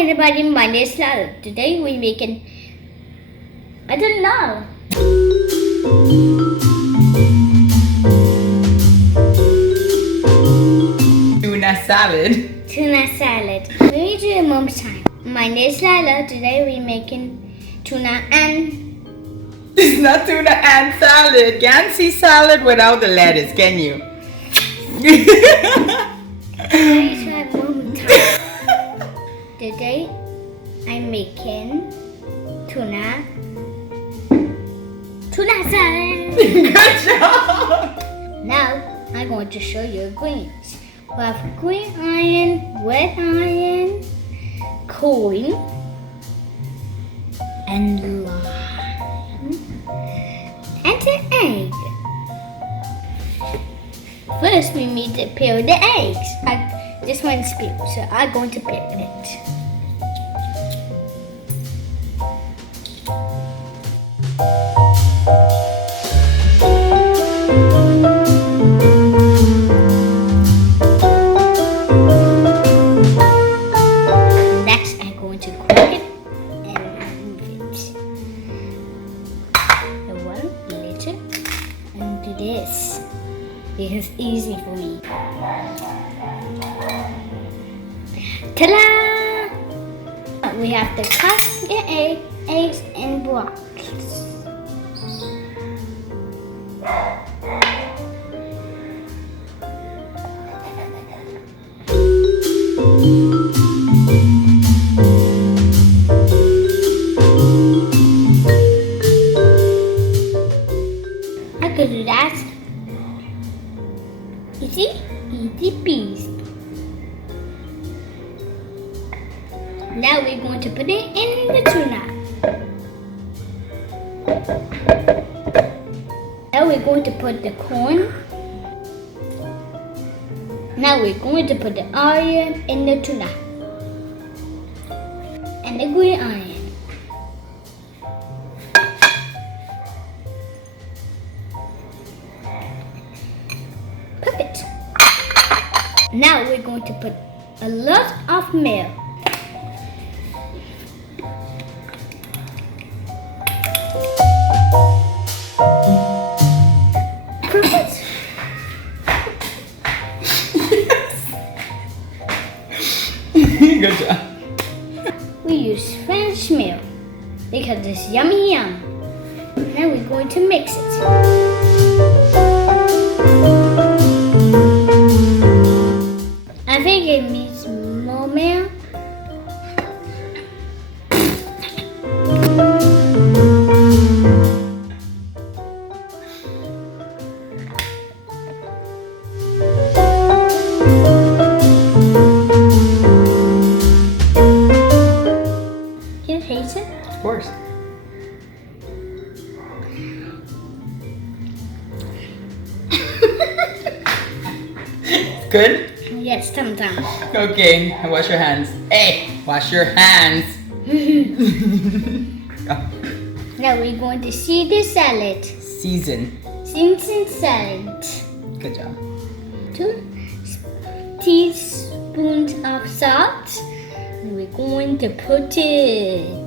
everybody, my name is Lyla. Today we're making, I don't know. Tuna salad. Tuna salad. Let me do it one more time. My name is Lyla. Today we're making tuna and... It's not tuna and salad. You can't see salad without the lettuce, can you? Let me try one more time. Today I'm making tuna salad. Good job. Now I'm going to show you greens. We have green onion, red onion, corn, and lime, and an egg. First, we need to peel the eggs. This one's peeled, so I'm going to peel it. Next, I'm going to cook it and move it. The one later, and do this. This is easy for me. Ta-da! We have to cut the eggs in blocks. I could do that. Easy peasy. Now we're going to put it in the tuna. Now we're going to put the corn. Now we're going to put the onion in the tuna. And the green onion. Perfect. Now we're going to put a lot of milk. Perfect. Good job. We use French milk because it's yummy yum. Now we're going to mix it. I think it needs more milk. Can you taste it? Of course. Good? Yes, sometimes. Okay, wash your hands. Hey, wash your hands. Now we're going to see the salad. Season. Season salad. Good job. 2 teaspoons of salt. And we're going to put it.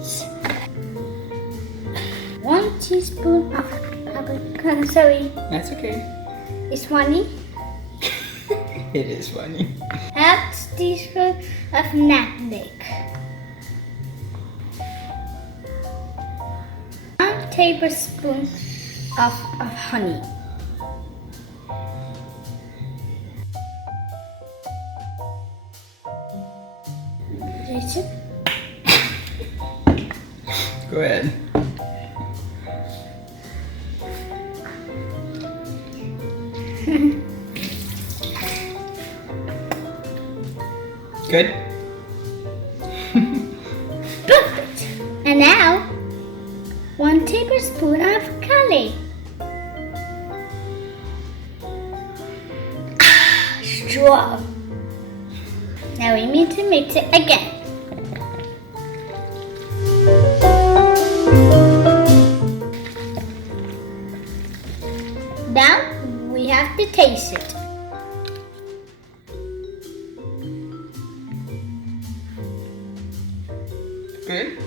1 teaspoon of paprika. Sorry, That's okay. it's funny. It is funny. 1/2 teaspoon of nutmeg. 1 tablespoon of honey. That's it. Go ahead. Good? Perfect. And now, 1 tablespoon of curry. Strong. Now we need to mix it again. Now we have to taste it. Good?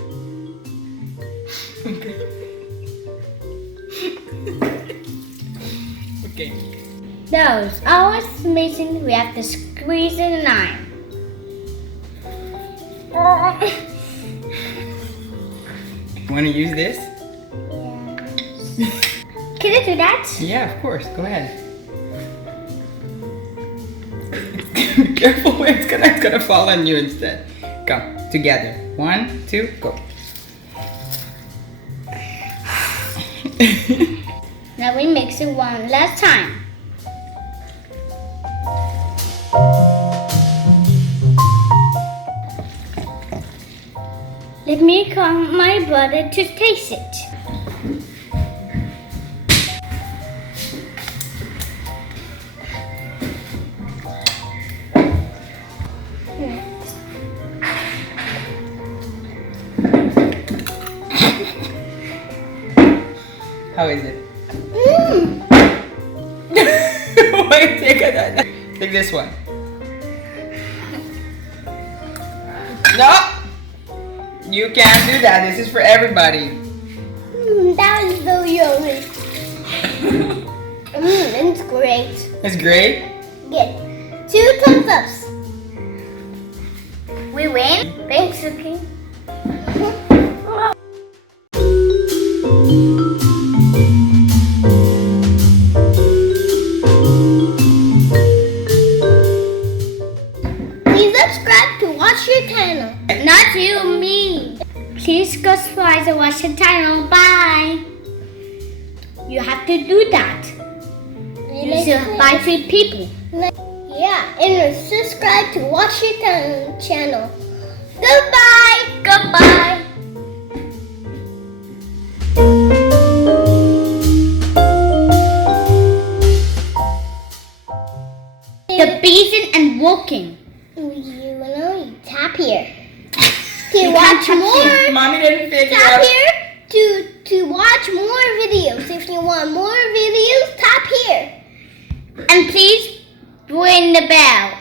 Okay. Those always amazing. We have to squeeze in an iron. Want to use this? Yes. Can I do that? Yeah, of course. Go ahead. Be careful, it's gonna fall on you instead. Come, together. 1, 2, go. Now we mix it one last time. Let me call my brother to taste it. How is it? Wait, take this one. No! You can't do that. This is for everybody. That was so yummy. It's great. It's great? Good. 2 thumbs ups. We win. Thanks, okay. Please subscribe to watch your channel. Not you, me. Please subscribe and watch the channel. Bye. You have to do that. You should buy 3 people. Yeah, and subscribe to watch your channel. Goodbye. Goodbye. The basin and walking. You know, you tap here. To watch more. Mommy didn't figure Tap out. here to watch more videos. If you want more videos, tap here. And please ring the bell.